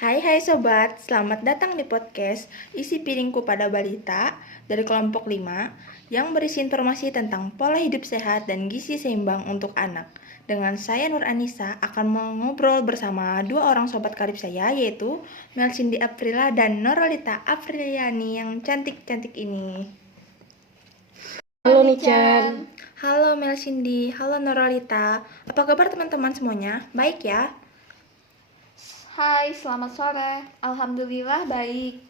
Hai sobat, selamat datang di podcast Isi Piringku pada Balita dari kelompok 5 yang berisi informasi tentang pola hidup sehat dan gizi seimbang untuk anak. Dengan saya Nur Anissa akan mengobrol bersama dua orang sobat karib saya, yaitu Mel Cindy Aprila dan Norolita Apriliani yang cantik-cantik ini. Halo Nichan. Halo Mel Cindy, halo Norolita. Apa kabar teman-teman semuanya? Baik ya? Hai, selamat sore. Alhamdulillah baik.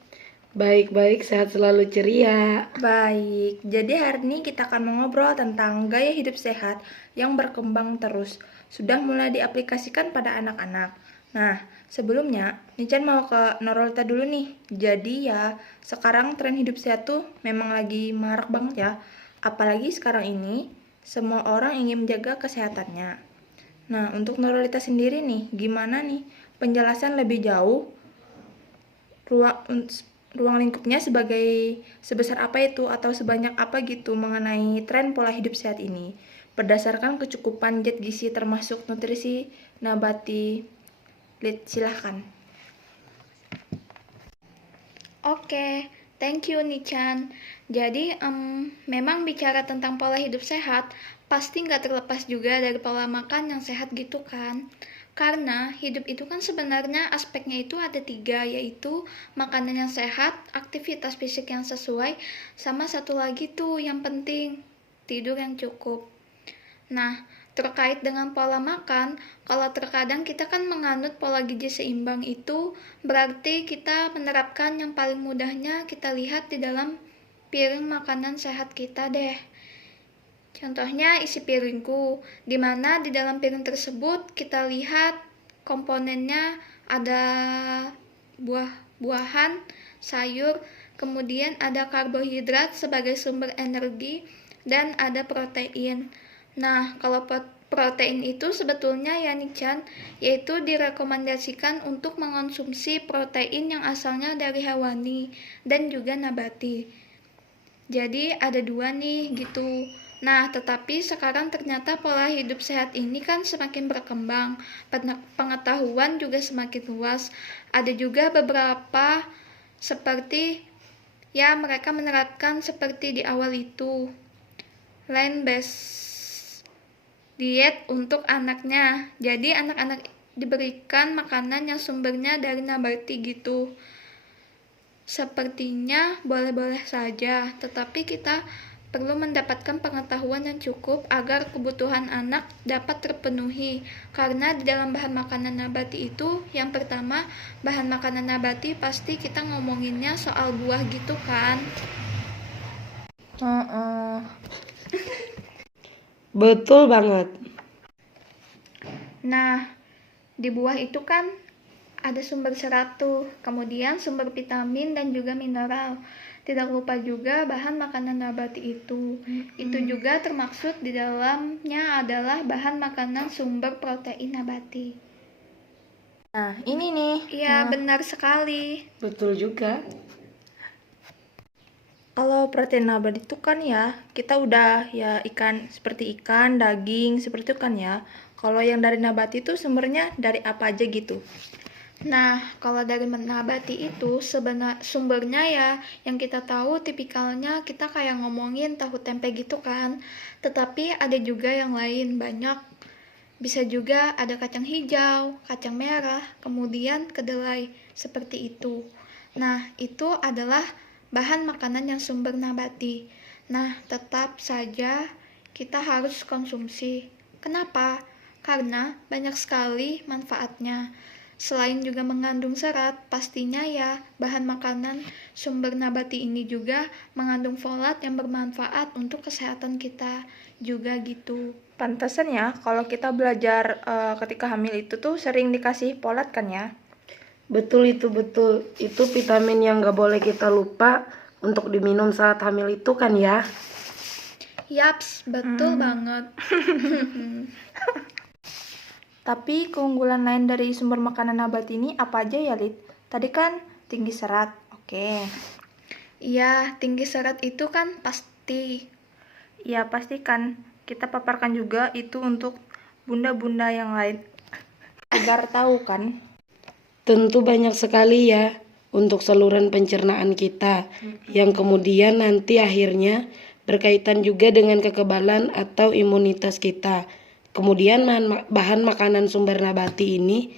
Baik-baik, sehat selalu, ceria. Baik, jadi hari ini kita akan mengobrol tentang gaya hidup sehat yang berkembang terus. Sudah mulai diaplikasikan pada anak-anak. Nah, sebelumnya, Nichan mau ke Norolita dulu nih. Jadi ya, sekarang tren hidup sehat tuh memang lagi marak banget ya. Apalagi sekarang ini, semua orang ingin menjaga kesehatannya. Nah, untuk Norolita sendiri nih, gimana nih penjelasan lebih jauh ruang lingkupnya sebesar apa itu atau sebanyak apa gitu mengenai tren pola hidup sehat ini berdasarkan kecukupan zat gizi termasuk nutrisi nabati. Silahkan. Oke, thank you Nichan. Jadi, memang bicara tentang pola hidup sehat, pasti nggak terlepas juga dari pola makan yang sehat gitu kan. Karena hidup itu kan sebenarnya aspeknya itu ada 3, yaitu makanan yang sehat, aktivitas fisik yang sesuai, sama satu lagi tuh yang penting, tidur yang cukup. Nah, terkait dengan pola makan, kalau terkadang kita kan menganut pola gizi seimbang itu berarti kita menerapkan yang paling mudahnya kita lihat di dalam piring makanan sehat kita deh. Contohnya isi piringku, di mana di dalam piring tersebut kita lihat komponennya ada buah-buahan, sayur, kemudian ada karbohidrat sebagai sumber energi, dan ada protein. Nah, kalau protein itu sebetulnya ya Nichan, yaitu direkomendasikan untuk mengonsumsi protein yang asalnya dari hewani dan juga nabati. Jadi ada 2 nih gitu. Nah, tetapi sekarang ternyata pola hidup sehat ini kan semakin berkembang, pengetahuan juga semakin luas. Ada juga beberapa seperti ya mereka menerapkan seperti di awal itu land-based diet untuk anaknya. Jadi anak-anak diberikan makanan yang sumbernya dari nabati gitu. Sepertinya boleh-boleh saja, tetapi kita perlu mendapatkan pengetahuan yang cukup agar kebutuhan anak dapat terpenuhi. Karena di dalam bahan makanan nabati itu, yang pertama, bahan makanan nabati pasti kita ngomonginnya soal buah gitu kan. Betul banget. Nah, di buah itu kan ada sumber serat tuh, kemudian sumber vitamin dan juga mineral. Tidak lupa juga bahan makanan nabati itu. Itu juga termaksud di dalamnya adalah bahan makanan sumber protein nabati. Nah, ini nih. Iya, benar sekali. Betul juga. Kalau protein nabati itu kan ya, kita udah ya ikan, seperti ikan, daging, seperti itu kan ya. Kalau yang dari nabati itu sumbernya dari apa aja gitu? Nah, kalau dari nabati itu sumbernya ya yang kita tahu tipikalnya kita kayak ngomongin tahu tempe gitu kan. Tetapi ada juga yang lain banyak. Bisa juga ada kacang hijau, kacang merah, kemudian kedelai, seperti itu. Nah, itu adalah bahan makanan yang sumber nabati. Nah, tetap saja kita harus konsumsi. Kenapa? Karena banyak sekali manfaatnya. Selain juga mengandung serat, pastinya ya bahan makanan sumber nabati ini juga mengandung folat yang bermanfaat untuk kesehatan kita juga gitu. Pantesan ya, kalau kita belajar ketika hamil itu tuh sering dikasih folat kan ya? Betul itu, betul. Itu vitamin yang gak boleh kita lupa untuk diminum saat hamil itu kan ya? Yaps, betul banget. Tapi keunggulan lain dari sumber makanan nabati ini apa aja ya, Lid? Tadi kan tinggi serat, oke. Iya, tinggi serat itu kan pasti. Ya pasti kan kita paparkan juga itu untuk bunda-bunda yang lain agar tahu kan. Tentu banyak sekali ya untuk saluran pencernaan kita, yang kemudian nanti akhirnya berkaitan juga dengan kekebalan atau imunitas kita. Kemudian bahan makanan sumber nabati ini,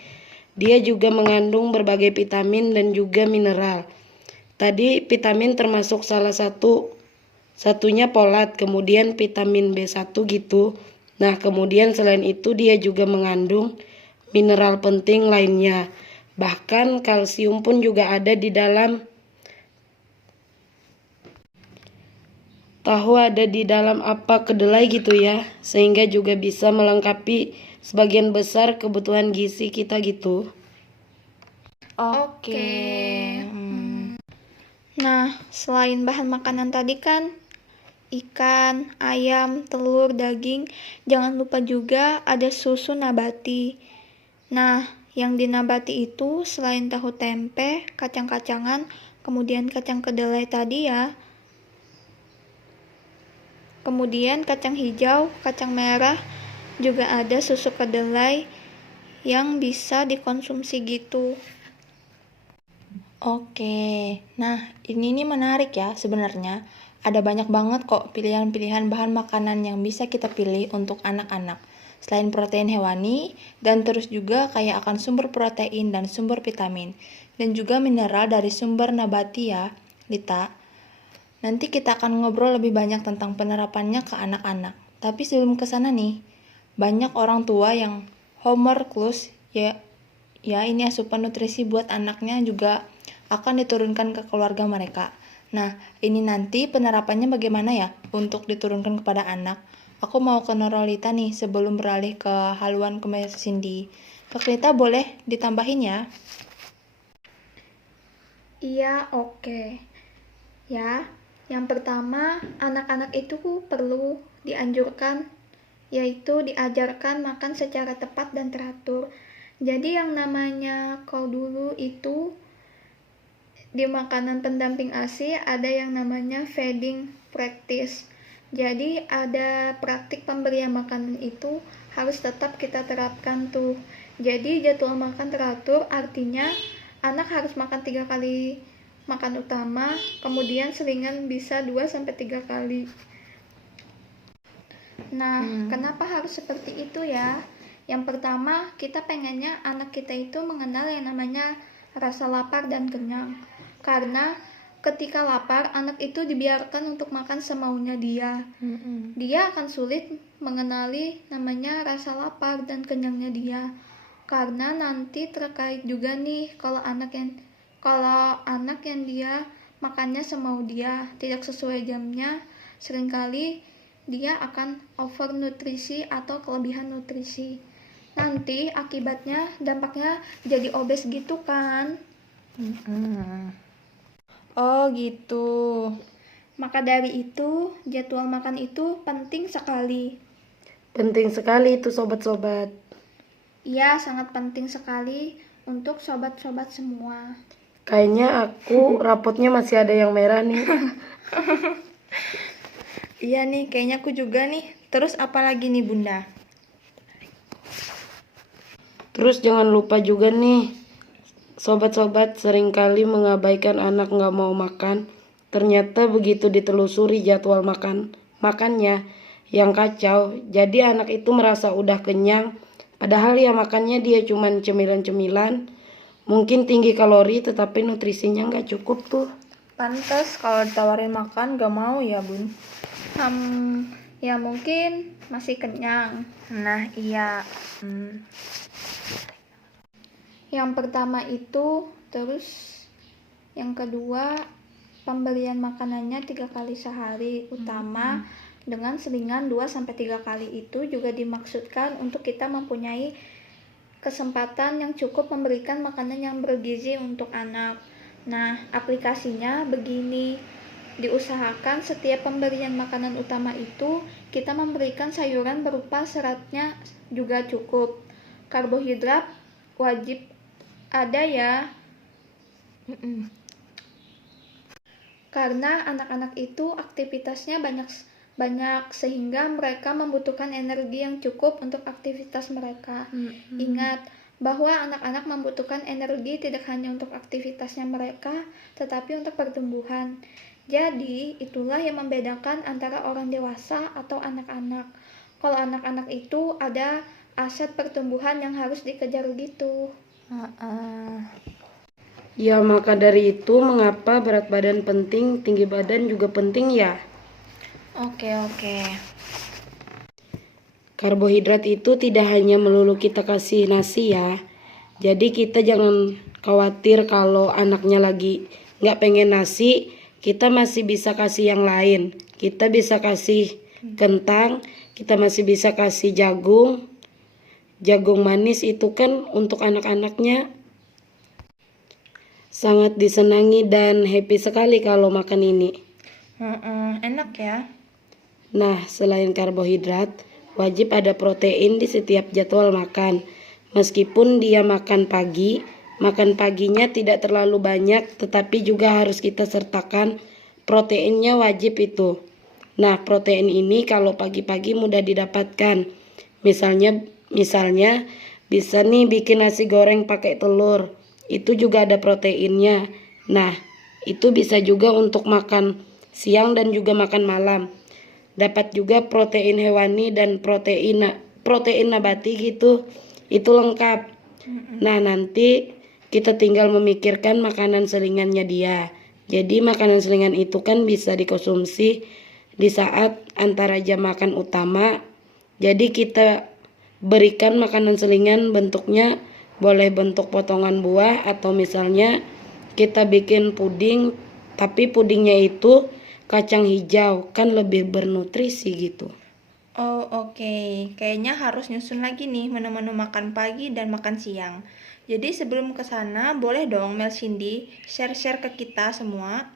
dia juga mengandung berbagai vitamin dan juga mineral. Tadi vitamin termasuk salah satunya folat, kemudian vitamin B1 gitu. Nah, kemudian selain itu dia juga mengandung mineral penting lainnya. Bahkan kalsium pun juga ada di dalam apa kedelai gitu ya, sehingga juga bisa melengkapi sebagian besar kebutuhan gizi kita gitu. Oke. Nah, selain bahan makanan tadi kan ikan, ayam, telur, daging, jangan lupa juga ada susu nabati. Nah, yang di nabati itu selain tahu tempe, kacang-kacangan, kemudian kacang kedelai tadi ya, kemudian kacang hijau, kacang merah, juga ada susu kedelai yang bisa dikonsumsi gitu. Oke, nah ini nih menarik ya sebenarnya. Ada banyak banget kok pilihan-pilihan bahan makanan yang bisa kita pilih untuk anak-anak. Selain protein hewani, dan terus juga kaya akan sumber protein dan sumber vitamin. Dan juga mineral dari sumber nabati ya, Lita. Nanti kita akan ngobrol lebih banyak tentang penerapannya ke anak-anak. Tapi sebelum ke sana nih, banyak orang tua yang homeworkless ya ini asupan nutrisi buat anaknya juga akan diturunkan ke keluarga mereka. Nah, ini nanti penerapannya bagaimana ya untuk diturunkan kepada anak? Aku mau ke Norolita nih sebelum beralih ke haluan ke Mbak Cindy. Kak Lita boleh ditambahin ya? Iya, oke. Ya, yang pertama, anak-anak itu perlu dianjurkan, yaitu diajarkan makan secara tepat dan teratur. Jadi yang namanya kalau dulu itu di makanan pendamping ASI ada yang namanya feeding practice. Jadi ada praktik pemberian makanan itu harus tetap kita terapkan tuh. Jadi jadwal makan teratur artinya anak harus makan 3 kali makan utama, kemudian selingan bisa 2-3 kali. Nah, kenapa harus seperti itu ya? Yang pertama, kita pengennya anak kita itu mengenal yang namanya rasa lapar dan kenyang. Karena ketika lapar, anak itu dibiarkan untuk makan semaunya dia. Dia akan sulit mengenali namanya rasa lapar dan kenyangnya dia. Karena nanti terkait juga nih kalau anak yang dia makannya semau dia, tidak sesuai jamnya, seringkali dia akan overnutrisi atau kelebihan nutrisi. Nanti akibatnya dampaknya jadi obes gitu kan. Oh gitu. Maka dari itu jadwal makan itu penting sekali. Penting sekali itu sobat-sobat. Iya, sangat penting sekali untuk sobat-sobat semua. Kayaknya aku rapotnya masih ada yang merah nih. Iya nih, kayaknya aku juga nih. Terus apa lagi nih Bunda? Terus jangan lupa juga nih, sobat-sobat seringkali mengabaikan anak nggak mau makan. Ternyata begitu ditelusuri jadwal makannya yang kacau, jadi anak itu merasa udah kenyang. Padahal ya makannya dia cuman cemilan-cemilan, mungkin tinggi kalori tetapi nutrisinya nggak cukup tuh. Pantes kalau ditawarin makan gak mau ya Bun. Ya mungkin masih kenyang. Nah iya. Yang pertama itu, terus yang kedua pemberian makanannya 3 kali sehari utama dengan selingan 2-3 kali. Itu juga dimaksudkan untuk kita mempunyai kesempatan yang cukup memberikan makanan yang bergizi untuk anak. Nah, aplikasinya begini, diusahakan setiap pemberian makanan utama itu kita memberikan sayuran berupa seratnya juga cukup. Karbohidrat wajib ada ya. Karena anak-anak itu aktivitasnya banyak sehingga mereka membutuhkan energi yang cukup untuk aktivitas mereka. Ingat, bahwa anak-anak membutuhkan energi tidak hanya untuk aktivitasnya mereka, tetapi untuk pertumbuhan. Jadi, itulah yang membedakan antara orang dewasa atau anak-anak. Kalau anak-anak itu ada aset pertumbuhan yang harus dikejar gitu. Ya, maka dari itu mengapa berat badan penting, tinggi badan juga penting ya? Oke. Karbohidrat itu tidak hanya melulu kita kasih nasi ya. Jadi kita jangan khawatir kalau anaknya lagi nggak pengen nasi, kita masih bisa kasih yang lain. Kita bisa kasih kentang, kita masih bisa kasih jagung. Jagung manis itu kan untuk anak-anaknya sangat disenangi dan happy sekali kalau makan ini. Enak ya. Nah, selain karbohidrat, wajib ada protein di setiap jadwal makan. Meskipun dia makan pagi, makan paginya tidak terlalu banyak, tetapi juga harus kita sertakan proteinnya wajib itu. Nah, protein ini kalau pagi-pagi mudah didapatkan. Misalnya bisa nih bikin nasi goreng pakai telur. Itu juga ada proteinnya. Nah, itu bisa juga untuk makan siang dan juga makan malam. Dapat juga protein hewani dan protein nabati gitu. Itu lengkap. Nah, nanti kita tinggal memikirkan makanan selingannya dia. Jadi makanan selingan itu kan bisa dikonsumsi di saat antara jam makan utama. Jadi kita berikan makanan selingan bentuknya boleh bentuk potongan buah atau misalnya kita bikin puding, tapi pudingnya itu kacang hijau, kan lebih bernutrisi gitu. Oh, oke. Kayaknya harus nyusun lagi nih menu-menu makan pagi dan makan siang. Jadi sebelum ke sana, boleh dong Mel Cindy share-share ke kita semua.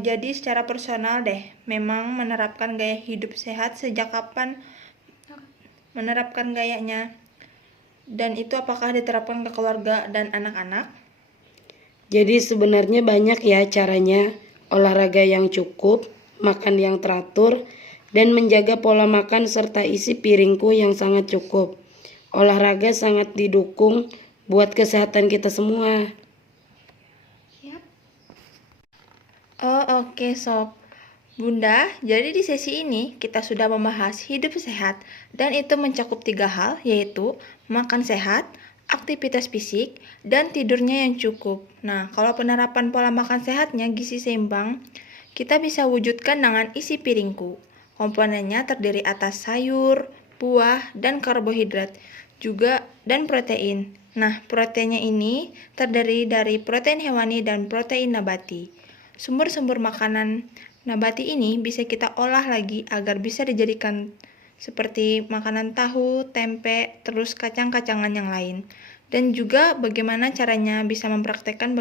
Jadi secara personal deh, memang menerapkan gaya hidup sehat sejak kapan menerapkan gayanya? Dan itu apakah diterapkan ke keluarga dan anak-anak? Jadi sebenarnya banyak ya caranya, olahraga yang cukup, makan yang teratur, dan menjaga pola makan serta isi piringku yang sangat cukup. Olahraga sangat didukung buat kesehatan kita semua. Oh, oke sob. Bunda, jadi di sesi ini kita sudah membahas hidup sehat dan itu mencakup 3 hal, yaitu makan sehat, aktivitas fisik, dan tidurnya yang cukup. Nah, kalau penerapan pola makan sehatnya gizi seimbang, kita bisa wujudkan dengan isi piringku. Komponennya terdiri atas sayur, buah, dan karbohidrat, juga dan protein. Nah, proteinnya ini terdiri dari protein hewani dan protein nabati. Sumber-sumber makanan nabati ini bisa kita olah lagi agar bisa dijadikan seperti makanan tahu, tempe, terus kacang-kacangan yang lain. Dan juga bagaimana caranya bisa mempraktekkan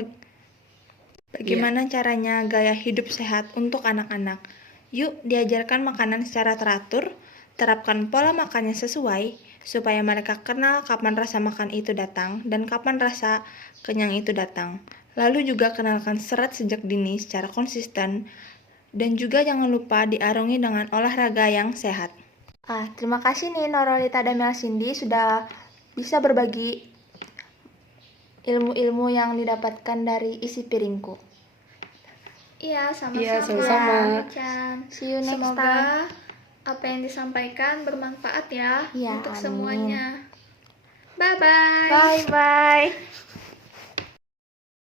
bagaimana caranya gaya hidup sehat untuk anak-anak. Yuk diajarkan makanan secara teratur, terapkan pola makannya sesuai, supaya mereka kenal kapan rasa makan itu datang dan kapan rasa kenyang itu datang. Lalu juga kenalkan serat sejak dini secara konsisten, dan juga jangan lupa diarungi dengan olahraga yang sehat. Terima kasih nih Norolita dan Mel Cindy sudah bisa berbagi ilmu-ilmu yang didapatkan dari isi piringku. Iya, sama-sama. Iya, sama-sama. Chan. See you next Semoga time. apa yang disampaikan bermanfaat ya Iya, untuk amin. semuanya. Bye-bye. Bye-bye.